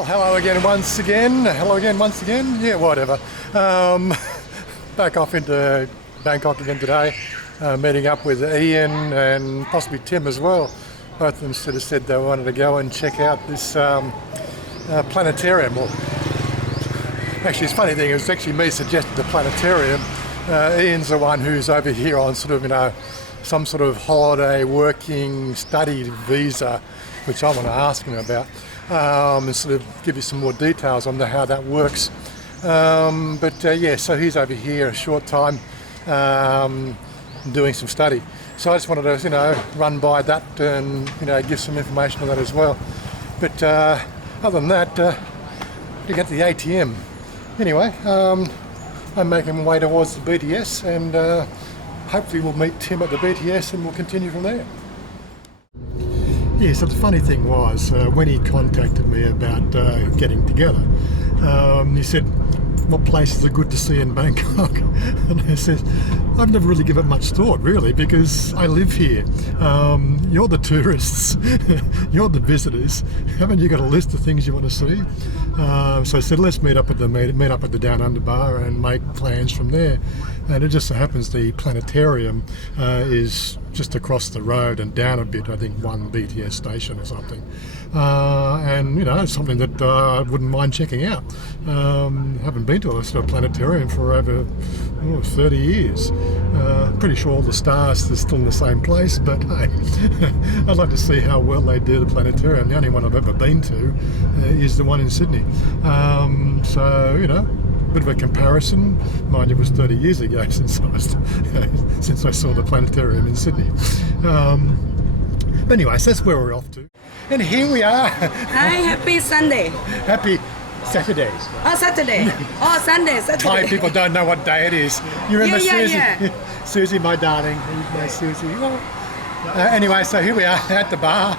Well, hello again once again. Yeah, whatever. Back off into Bangkok again today, meeting up with Ian and possibly Tim as well. Both of them sort of said they wanted to go and check out this planetarium. Well, actually, it's a funny thing, it was actually me suggested the planetarium. Ian's the one who's over here on sort of, some sort of holiday working study visa, which I want to ask him about. And sort of give you some more details on how that works. Yeah, so he's over here a short time doing some study. So I just wanted to, run by that and, give some information on that as well. But other than that, to get the ATM. Anyway, I'm making my way towards the BTS and hopefully we'll meet Tim at the BTS and we'll continue from there. Yeah, so the funny thing was, when he contacted me about getting together, he said, what places are good to see in Bangkok? And I said, I've never really given it much thought, really, because I live here. You're the tourists, you're the visitors. Haven't you got a list of things you want to see? So I said, let's meet up at the Down Under Bar and make plans from there. And it just so happens the planetarium is just across the road and down a bit, I think one BTS station or something. And it's something that I wouldn't mind checking out. Haven't been to a sort of planetarium for over 30 years. Pretty sure all the stars are still in the same place, but I'd like to see how well they do the planetarium. The only one I've ever been to is the one in Sydney. Bit of a comparison. Mind you, it was 30 years ago since I saw the planetarium in Sydney. Anyway, so that's where we're off to. And here we are. Hi, happy Sunday. Happy Saturday. Oh, Saturday. Oh, Sunday. Thai people don't know what day it is. You remember Susie? Yeah. Susie, my darling. My Susie. Anyway, so here we are at the bar.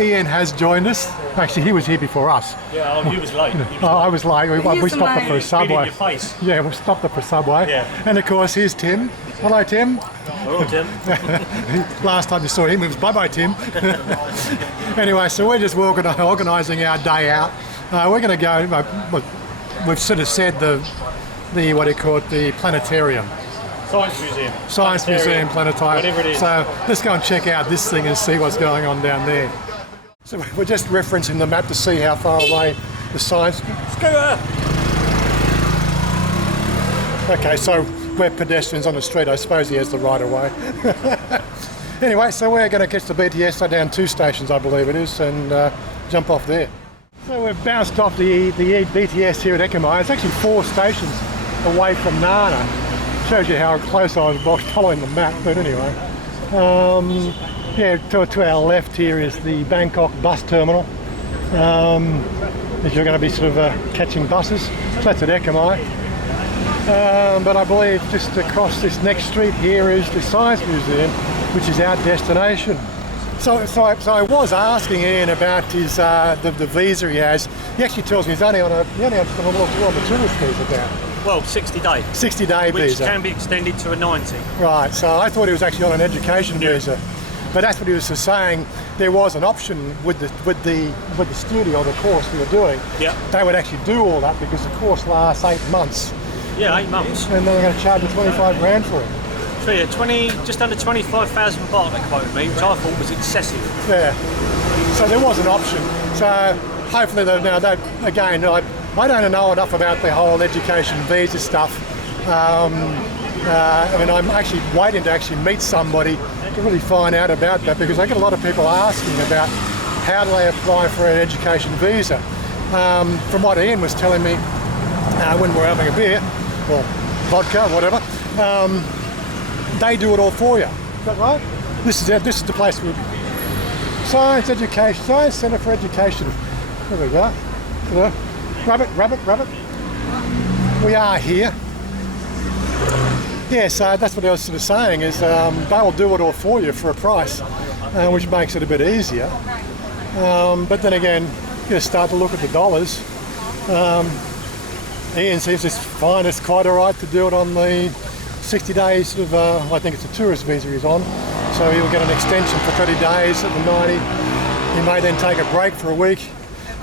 Ian has joined us. Actually, he was here before us. Yeah, he was late. I was late. We stopped up for a subway. Your face. Yeah, we stopped up for a subway. Yeah. And of course, here's Tim. Hello, Tim. Hello, Tim. Last time you saw him, it was bye-bye, Tim. Anyway, so we're just organising our day out. We're going to go. We've sort of said the planetarium. Science Museum, Planetarium. Whatever it is. So let's go and check out this thing and see what's going on down there. So we're just referencing the map to see how far away the science... Okay, so we're pedestrians on the street. I suppose he has the right of way. Anyway, so we're going to catch the BTS down 2 stations, I believe it is, and jump off there. So we've bounced off the BTS here at Ekkamai. It's actually 4 stations away from Nana. Shows you how close I was following the map, but anyway. To our left here is the Bangkok bus terminal. If you're going to be sort of catching buses, so that's at Ekkamai. But I believe just across this next street here is the Science Museum, which is our destination. So I was asking Ian about his the visa he has. He actually tells me he's only on a tourist visa now. Well, 60-day. 60-day which visa. Which can be extended to a 90. Right, so I thought he was actually on an education visa. But that's what he was saying. There was an option with the study or the course we were doing. Yeah. They would actually do all that because the course lasts 8 months. Yeah, 8 months. And then they're going to charge you 25 grand for it. So yeah, just under 25,000 baht they quoted me, which I thought was excessive. Yeah. So there was an option. So hopefully again, I don't know enough about the whole education visa stuff. I'm actually waiting to actually meet somebody to really find out about that, because I get a lot of people asking about how do they apply for an education visa. From what Ian was telling me when we were having a beer, or vodka, whatever, they do it all for you. Is that right? This is the place we'll be. Science Centre for Education. There we go. Rabbit. We are here. Yeah, so that's what I was sort of saying, is they will do it all for you for a price, which makes it a bit easier. But then again, you start to look at the dollars. Ian seems it's fine, it's quite all right to do it on the 60 days sort of, I think it's a tourist visa he's on. So he'll get an extension for 30 days at the 90. He may then take a break for a week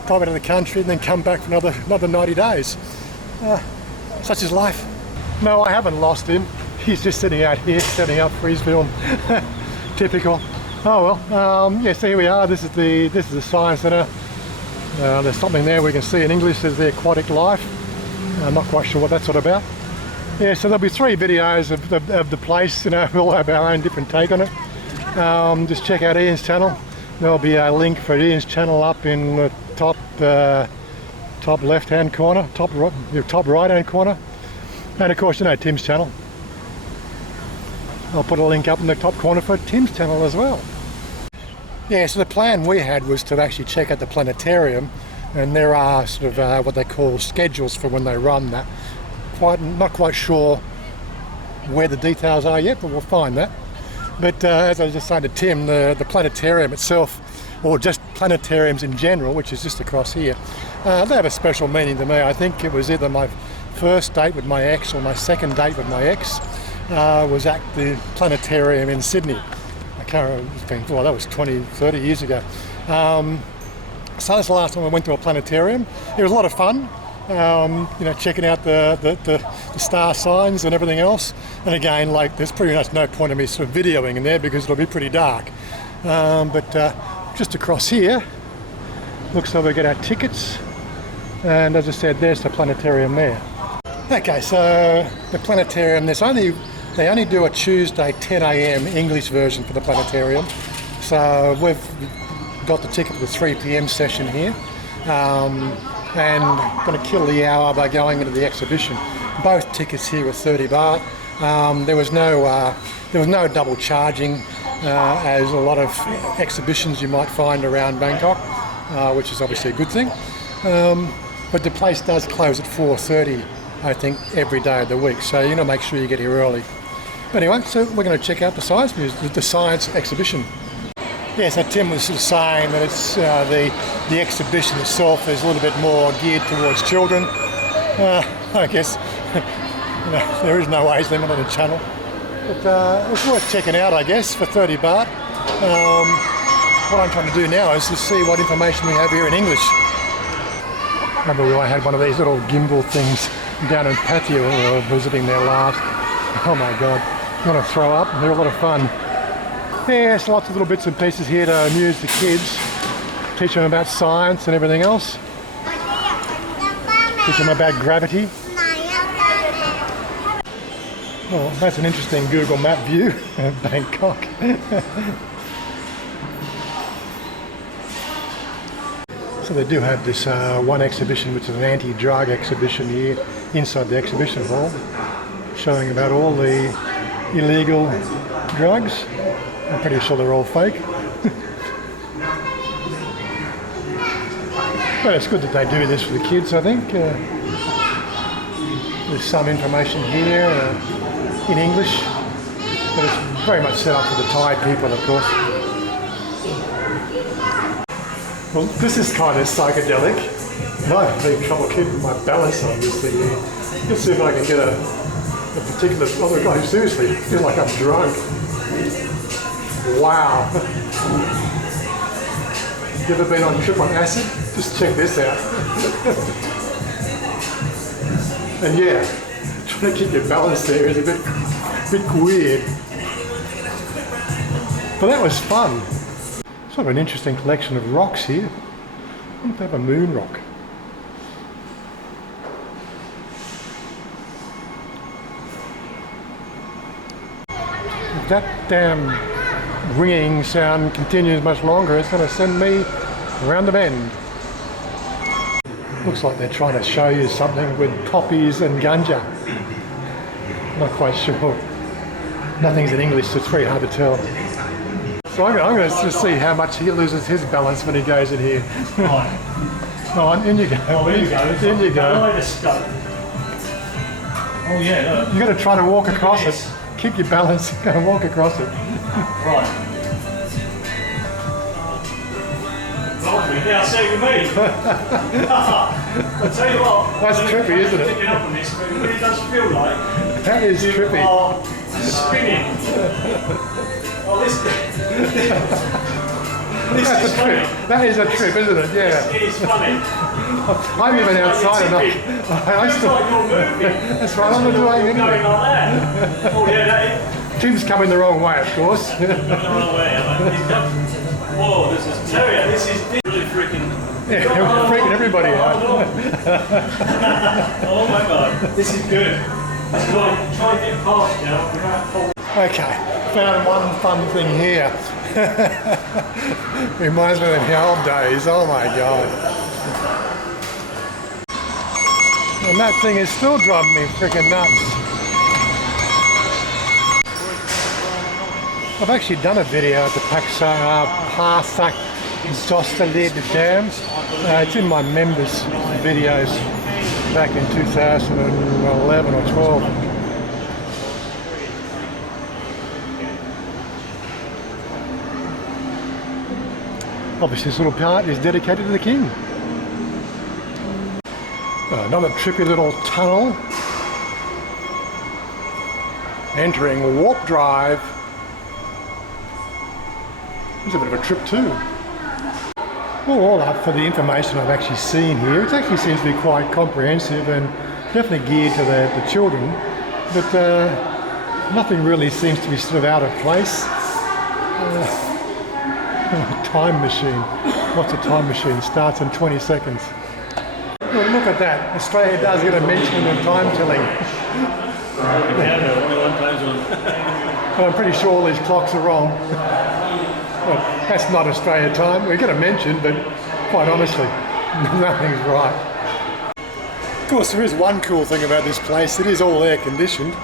pop out of the country and then come back for another 90 days. Such is life. No, I haven't lost him. He's just sitting out here setting up for his film. Typical. Oh well. Yeah, so here we are. This is the science centre. There's something there we can see in English. There's the aquatic life. I'm not quite sure what that's all about. Yeah, so there'll be 3 videos of the place. You know, we'll have our own different take on it. Just check out Ian's channel. There'll be a link for Ian's channel up in the top left-hand corner, top right-hand corner, and of course, you know, Tim's channel. I'll put a link up in the top corner for Tim's channel as well. Yeah, so the plan we had was to actually check out the planetarium, and there are sort of what they call schedules for when they run that. Not quite sure where the details are yet, but we'll find that. But as I was just saying to Tim, the planetarium itself, or just planetariums in general, which is just across here, they have a special meaning to me. I think it was either my first date with my ex or my second date with my ex was at the planetarium in Sydney. I can't remember, well, that was 20, 30 years ago. So that's the last time I went to a planetarium. It was a lot of fun. You know, checking out the star signs and everything else. And again, like, there's pretty much no point in me sort of videoing in there because it'll be pretty dark. But just across here, looks like we get our tickets. And as I said, there's the planetarium there. Okay, so the planetarium, they only do a Tuesday 10 AM English version for the planetarium. So we've got the ticket for the 3 PM session here. And going to kill the hour by going into the exhibition. Both tickets here were 30 baht. There was no double charging, as a lot of exhibitions you might find around Bangkok, which is obviously a good thing. But the place does close at 4:30, I think, every day of the week. So you know, make sure you get here early. But anyway, so we're going to check out the science exhibition. Yeah, so Tim was sort of saying that it's the exhibition itself is a little bit more geared towards children. I guess you know, there is no age limit on the channel, but it's worth checking out, I guess, for 30 baht. What I'm trying to do now is to see what information we have here in English. Remember, I had one of these little gimbal things down in Pattaya when we were visiting there last. Oh my God, you want to throw up? They're a lot of fun. Yes, lots of little bits and pieces here to amuse the kids, teach them about science and everything else, teach them about gravity. Oh, that's an interesting Google Map view of Bangkok. So they do have this one exhibition, which is an anti-drug exhibition here inside the exhibition hall, showing about all the illegal drugs. I'm pretty sure they're all fake. But it's good that they do this for the kids, I think. There's some information here in English, but it's very much set up for the Thai people, of course. Well, this is kind of psychedelic. And I have big trouble keeping my balance on this thing here. Let's see if I can get a particular... Oh, God, seriously, I feel like I'm drunk. Wow. You ever been on a trip on acid? Just check this out. And yeah, trying to keep your balance there is a bit weird. But that was fun. Sort of an interesting collection of rocks here. I wonder if they have a moon rock. If that damn ringing sound continues much longer, it's going to send me around the bend. Looks like they're trying to show you something with poppies and ganja. Not quite sure. Nothing's in English, so it's very hard to tell. So I'm going to just see how much he loses his balance when he goes in here. Oh, in you go. Oh, in you go. In you go. Oh yeah, look. You've got to try to walk across it. Keep your balance and walk across it. Right. Now see with me. I'll tell you what. That's trippy, isn't it? Picking up on this, but it really does feel like that is trippy. You are spinning. Oh, this. That's a trip. That is a trip, isn't it? Yeah. It's funny. I'm even outside and I still... That's right, I'm not doing anything. Going like that. Oh yeah, that is. Tim's coming the wrong way, of course. Whoa, this is terrier. This is really freaking. Yeah, we're freaking everybody out. Oh my god, this is good. Try and get past now. Okay, found one fun thing here. Reminds me of the old days, oh my god. And that thing is still driving me freaking nuts. I've actually done a video at the Pasak Dostalid Dam. It's in my members videos back in 2011 or 12. Obviously this little part is dedicated to the king. Another trippy little tunnel. Entering Warp Drive. It's a bit of a trip too. Well, all up for the information I've actually seen here. It actually seems to be quite comprehensive and definitely geared to the children, but nothing really seems to be sort of out of place. Time machine. What's a time machine? Starts in 20 seconds. Well, look at that. Australia does get a mention in the time telling. But I'm pretty sure all these clocks are wrong. Well, that's not Australia time. We get a mention, but quite honestly, nothing's right. Of course, there is one cool thing about this place. It is all air conditioned.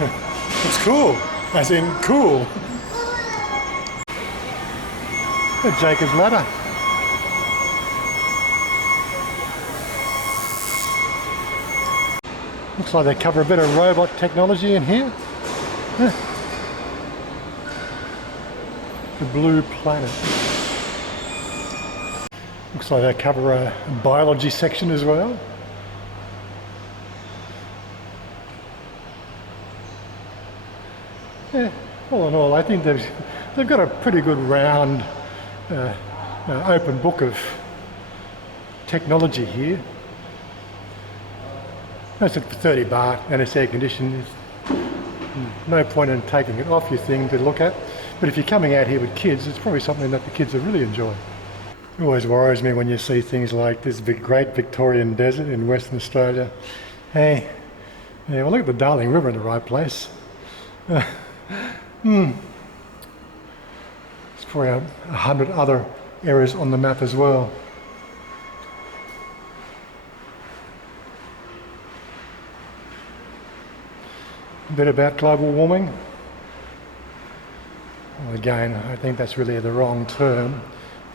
It's cool, as in cool. A Jacob's Ladder. Looks like they cover a bit of robot technology in here. The Blue Planet. Looks like they cover a biology section as well. Yeah, all in all, I think they've got a pretty good round, open book of technology here. That's it for 30 baht and it's air conditioned. There's no point in taking it off your thing to look at. But if you're coming out here with kids, it's probably something that the kids will really enjoy. It always worries me when you see things like this great Victorian desert in Western Australia. Hey, yeah, well look at the Darling River in the right place. There's probably 100 other areas on the map as well. A bit about global warming. Well, again, I think that's really the wrong term.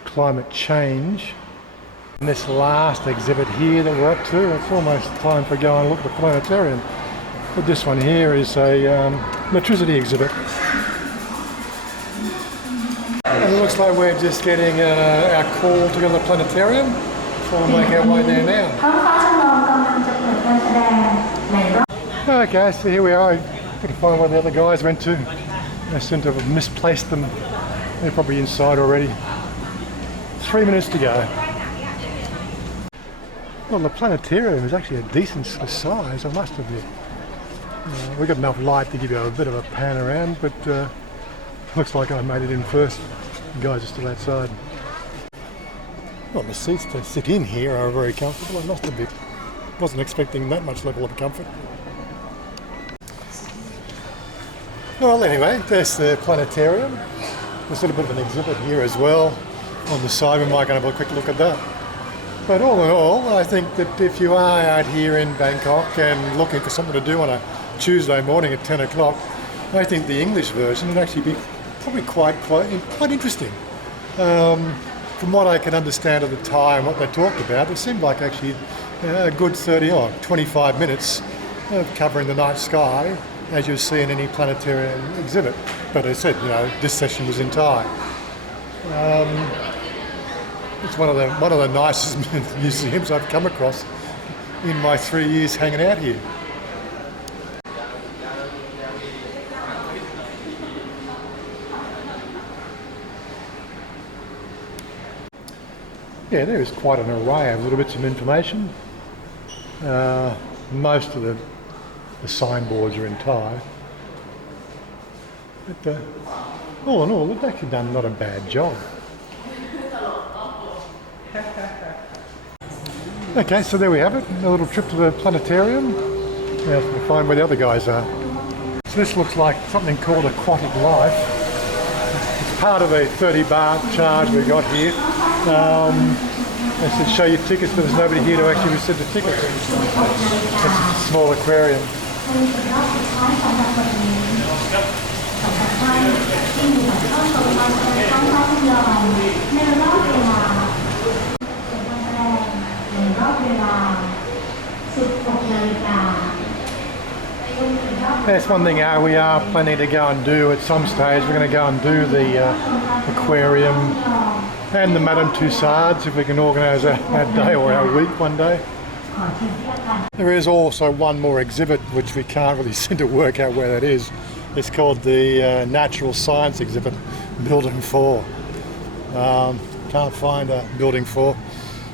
Climate change. And this last exhibit here that we're up to, it's almost time for going and look at the planetarium. But this one here is a electricity exhibit. And it looks like we're just getting our call to go to the planetarium. So we'll make our way there now. Okay, so here we are. I've got to find where the other guys went to. They seem to have misplaced them. They're probably inside already. 3 minutes to go. Well, the planetarium is actually a decent size, I must admit. We've got enough light to give you a bit of a pan around, but looks like I made it in first. The guys are still outside. Well, the seats to sit in here are very comfortable, I must admit. Wasn't expecting that much level of comfort. Well, anyway, there's the planetarium. There's a little bit of an exhibit here as well. On the side, we might go and have a quick look at that. But all in all, I think that if you are out here in Bangkok and looking for something to do on a Tuesday morning at 10 o'clock, I think the English version would actually be probably quite interesting. From what I can understand at the time, what they talked about, it seemed like actually a good 25 minutes of covering the night sky, as you see in any planetarium exhibit. But as I said, this session was in Thai. It's one of the nicest museums I've come across in my 3 years hanging out here. yeah, there is quite an array of little bits of information. Most of the signboards are in Thai. But all in all, they've actually done not a bad job. Okay, so there we have it, a little trip to the planetarium. Now to find where the other guys are. So this looks like something called Aquatic Life. It's part of a 30 baht charge we got here. They said show your tickets, but there's nobody here to actually receive the tickets. It's a small aquarium. 16 นาฬิกา That's one thing we are planning to go and do at some stage. We're going to go and do the aquarium and the Madame Tussauds if we can organise our day or our week one day. There is also one more exhibit which we can't really seem to work out where that is. It's called the Natural Science Exhibit, Building 4. Can't find Building 4.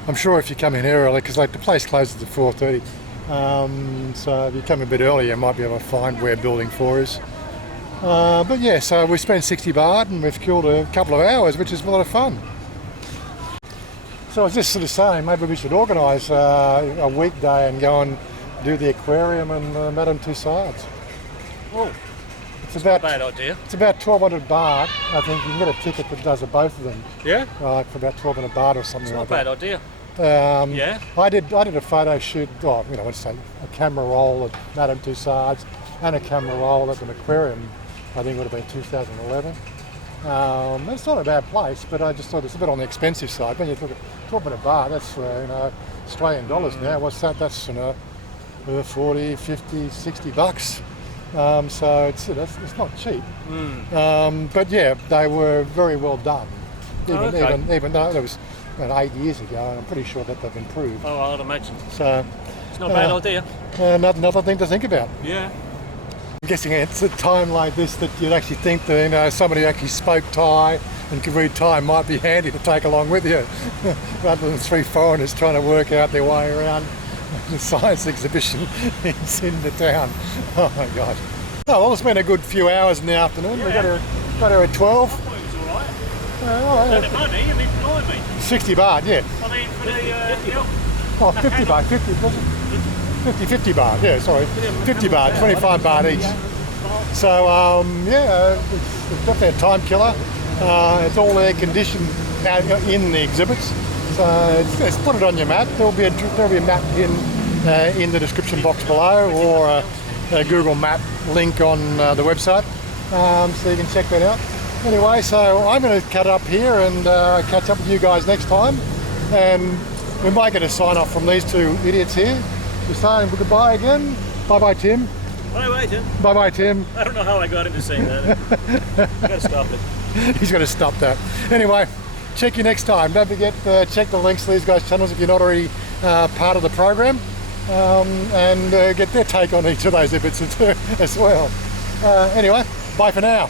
I'm sure if you come in here early, because like the place closes at 4:30. So if you come a bit earlier, you might be able to find where Building 4 is. But yeah, so we spent 60 baht and we've killed a couple of hours, which is a lot of fun. So I was just sort of saying, maybe we should organise a weekday and go and do the aquarium and Madame Tussauds. Oh, it's about not a bad idea. It's about 1,200 baht. I think you can get a ticket that does both of them. Yeah? For about 1,200 baht or something like that. Not a bad idea. Yeah. I did a photo shoot, let's say a camera roll at Madame Tussauds and a camera roll at the aquarium. I think it would have been 2011. It's not a bad place, but I just thought it's a bit on the expensive side. When you look at 1,200 baht, that's Australian dollars now. What's that? That's 40, 50, 60 bucks. So it's not cheap. But yeah, they were very well done. Even though it was about 8 years ago, and I'm pretty sure that they've improved. Oh, I'd imagine. So it's not a bad idea. Another thing to think about. Yeah. I'm guessing it's a time like this that you'd actually think that somebody who actually spoke Thai and could read Thai might be handy to take along with you, rather than three foreigners trying to work out their way around the science exhibition in the town. Oh my God. Oh well, it's been a good few hours in the afternoon. Yeah. We got here at 12. It was alright. The money, I mean, behind me. 60 baht, yeah. I mean, for the Oh, 50 baht, 50 baht, yeah, sorry. 50 baht, 25 baht each. So, it's definitely a time killer. It's all air conditioned out in the exhibits. So, let's put it on your map. There'll be a map in the description box below, or a Google Map link on the website, so you can check that out. Anyway, so I'm going to cut up here and catch up with you guys next time, and we might get a sign off from these two idiots here. We're saying goodbye again. Bye bye, Tim. Bye bye, Tim. Bye bye, Tim. I don't know how I got into saying that. I've got to stop it. He's going to stop that. Anyway, check you next time. Don't forget to check the links to these guys' channels if you're not already part of the program, and get their take on each of those exhibits as well. Anyway, bye for now.